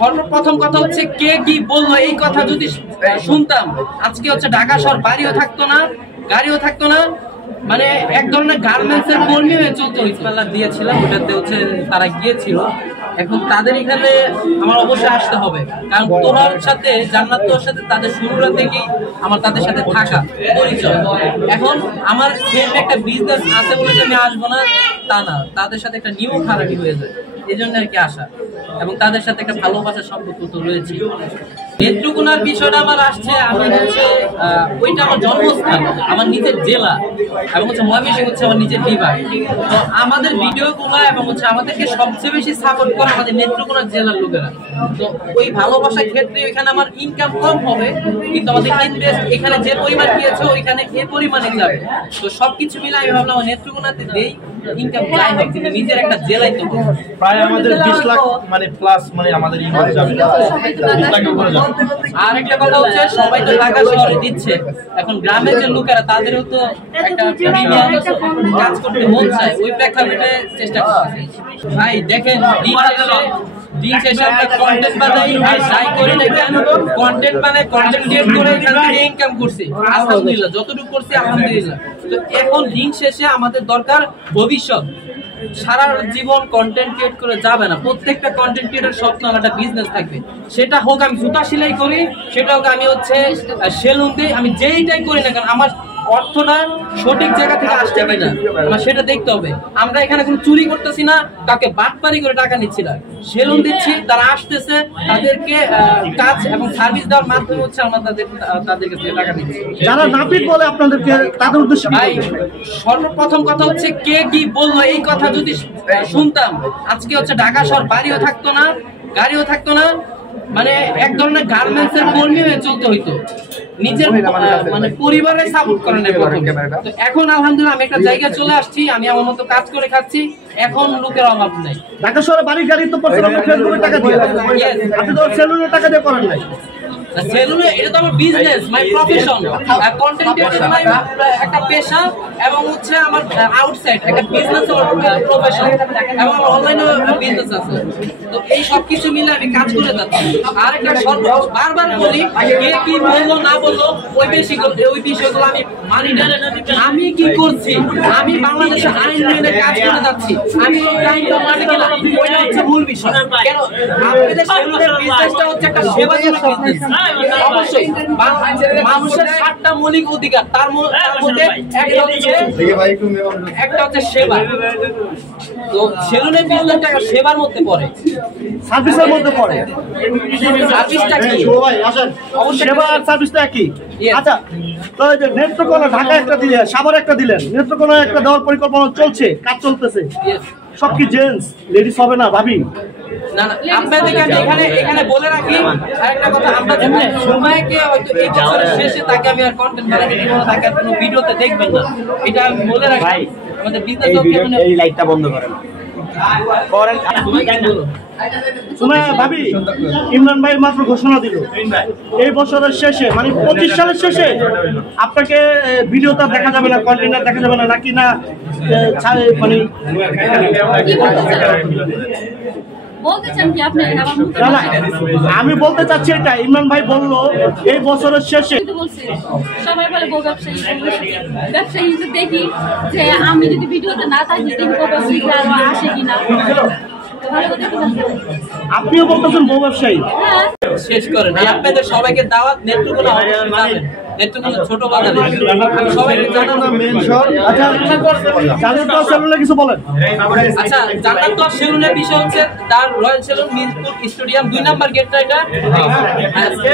সর্বপ্রথম কথা হচ্ছে কে কি বললো এই কথা যদি শুনতাম আজকে হচ্ছে ঢাকা শহর বাড়িও থাকতো না, গাড়িও থাকতো না, মানে এক ধরনের গার্মেন্টস এর কর্মী হয়ে চলতো। ইসমাল্লাহ দিয়েছিলাম, ওটাতে হচ্ছে তারা গিয়েছিল। এখন তাদের এখানে আমার অবশ্যই আসতে হবে, কারণ তোরার সাথে জান্নাত তোর সাথে তাদের শুরুটা থেকেই আমার তাদের সাথে থাকা পরিচয়। এখন আমার সেম একটা বিজনেস আছে বলে যে আমি আসবো না তা না, তাদের সাথে একটা নিউ খারাপি হয়ে যায়, এই জন্য আর কি আসা, এবং তাদের সাথে একটা ভালোবাসার সম্পর্ক তো রয়েছে। নেত্রকোনার বিষয়টা আমার আসছে, আমি হচ্ছে ওইটা আমার জন্মস্থান, আমার নিজের জেলা, এবং হচ্ছে ময়মনসিংহ হচ্ছে আমার নিজের বিভাগ। তো আমাদের ভিডিও গুলো এবং হচ্ছে আমাদেরকে সবচেয়ে বেশি সাপোর্ট করে আমাদের নেত্রকোনার জেলার লোকেরা। তো ওই ভালোবাসার ক্ষেত্রে এখানে আমার ইনকাম কম হবে, কিন্তু আমাদের ইনভেস্ট এখানে যে পরিমাণ দিয়েছে ওইখানে এ পরিমাণে যাবে। তো সবকিছু মিলে আমি ভাবলাম আমার নেত্রকোনাতে দেই, ইনকাম যাই হোক কিন্তু নিজের একটা জেলাই তো প্রায় আমাদের 20 লাখ মানে প্লাস মানে আমাদের ইনকাম যাবে 20 লাখ উপরে যাবে। আর একটা কথা হচ্ছে সবাই তো টাকা শেষে দিচ্ছে, এখন গ্রামের যে লোকেরা তাদেরও তো একটা প্রিমিয়াম কাজ করতে মন চায়, ওই প্রেক্ষাপটে চেষ্টা করছি। ভাই দেখেন দিন শেষে আমরা কন্টেন্ট বানাই আর যাই করি না কেন, কন্টেন্ট বানাই, কন্টেন্ট ক্রিয়েট করে এখান থেকে ইনকাম করছি আলহামদুলিল্লাহ, যতটুকু করছি আলহামদুলিল্লাহ। তো এখন দিন শেষে আমাদের দরকার ভবিষ্যৎ। সারা জীবন কন্টেন্ট ক্রিয়েট করে যাবে না, প্রত্যেকটা কন্টেন্ট ক্রিয়েটর স্বপ্ন একটা বিজনেস থাকবে, সেটা হোক আমি জুতা সেলাই করি, সেটা হোক আমি হচ্ছে সেলুন দিই, আমি যেইটাই করি না কেন আমার অর্থটা সঠিক জায়গা থেকে আসছে কিনা আমার সেটা দেখতে হবে। আমরা এখানে কোনো চুরি করতেছি না, কাউকে বাটপারি করে টাকা নিচ্ছি না, সেলুন দিচ্ছি, তারা আসতেছে, তাদেরকে কাজ এবং সার্ভিস দেওয়ার মাধ্যমে হচ্ছে আমরা তাদের কাছে টাকা নিচ্ছি। যারা নাপিত বলে আপনাদেরকে তাদের উদ্দেশ্যে ভাই সর্বপ্রথম কথা হচ্ছে কে কি বললো এই কথা যদি শুনতাম আজকে হচ্ছে ঢাকা শহর বাড়িও থাকতো না, গাড়িও থাকতো না, মানে এক ধরনের গার্মেন্টস এর কর্মী হয়ে চলতে হইতো, নিজের মানে পরিবারের সাপোর্ট করে না। তো এখন আলহামদুলিল্লাহ আমি একটা জায়গায় চলে আসছি, আমি আমার মতো কাজ করে খাচ্ছি, এখন লোকের অভাব নাই। ঢাকা শহরে বাড়ি গাড়ি তো ফেসবুকে টাকা দিয়ে, আপনি তো সেলুনে টাকা দিয়ে করেন নাই। সেলুনে এটা তো আমার business, my profession, content creator my একটা পেশা, এবং হচ্ছে আমার আউটসাইড একটা বিজনেস আমার প্রফেশন, এবং আমার অনলাইনে বিজনেস আছে। তো এই সব কিছু মিলে আমি কাজ করে যাচ্ছি। আর একটা বারবার বলি কে কি বললো না বললো ওই বিষয়গুলো আমি মানি না। আমি কি করছি, আমি বাংলাদেশের আইন মেনে কাজ করে যাচ্ছি, আমি আইন মানে কিনা ওইটা হচ্ছে মূল বিষয়। কেন আপনাদের সেলুনের বিজনেসটা হচ্ছে একটা সেবামূলক বিজনেস, অবশ্যই মানুষের 7টা মৌলিক অধিকার, তার মধ্যে একটা হচ্ছে সেবা। তো সেলুনের বিজনেসটা একটা সেবার মধ্যে পড়ে, সার্ভিসের মধ্যে পড়ে। সার্ভিসটা কি সেবা আর সার্ভিসটা কি? আচ্ছা, তো এই যে নেত্রকোনা ঢাকা একটা দিলেন, সাভার একটা দিলেন, নেত্রকোনা একটা দেওয়ার পরিকল্পনা চলছে, কাজ চলতেছে, সব কি জেন্টস লেডিস হবে না ভাবি? না না, আপনাদেরকে আমি এখানে বলে রাখি আরেকটা কথা, আমরা যখন সময়কে হয়তো এই বছরের শেষে তাকে আমি আর কন্টেন্ট বানাতে দিব না, তাকে আর কোনো ভিডিওতে দেখবেন না, এটা আমি বলে রাখি। আমাদের বিজনেস এই লাইটটা বন্ধ করেন ভাবি। ইমরান ভাই মাত্র ঘোষণা দিল এই বছরের শেষে মানে 25 সালের শেষে আপনাকে ভিডিওটা দেখা যাবে না, কন্টেন্ট দেখা যাবে না, নাকি না মানে আমি বলতে চাচ্ছি এটা ইমরান ভাই বললো এই বছরের শেষে। সবাই বলে বউ ব্যবসায়ী, ব্যবসায়ী দেখি যে আমি যদি ভিডিওতে না থাকি আসে কিনা। আপনিও বলতেছেন বউ ব্যবসায়ী। শেষ করেন আপনাদের সবাইকে দাওয়াত, নেত্রকোনা নেত্রকোনা ছোট বাজারে সবাইকে জানানো মেন শহর। আচ্ছা জান্নাত সেলুনে কিছু বলেন। আচ্ছা জান্নাত সেলুনের বিষয় হচ্ছে তার রয়্যাল সেলুন মিরপুর স্টেডিয়াম 2 নম্বর গেটটা, এটা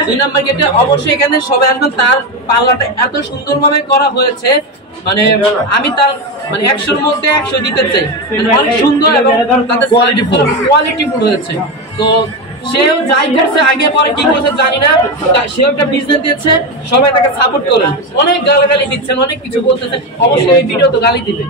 2 নম্বর গেটে অবশ্যই এখানে সবাই আসবেন। তার পার্লারটা এত সুন্দরভাবে করা হয়েছে, মানে আমি তার মানে 100-এর মধ্যে 100 দিতে চাই, অনেক সুন্দর এবং তাদের কোয়ালিটিফুল হয়েছে। তো সেও যাই করছে আগে পরে কি করছে জানি না, সেও একটা বিজনেস দিচ্ছে, সবাই তাকে সাপোর্ট করেন। অনেক গালাগালি দিচ্ছেন, অনেক কিছু বলতেছেন, অবশ্যই এই ভিডিও তো গালি দিবে।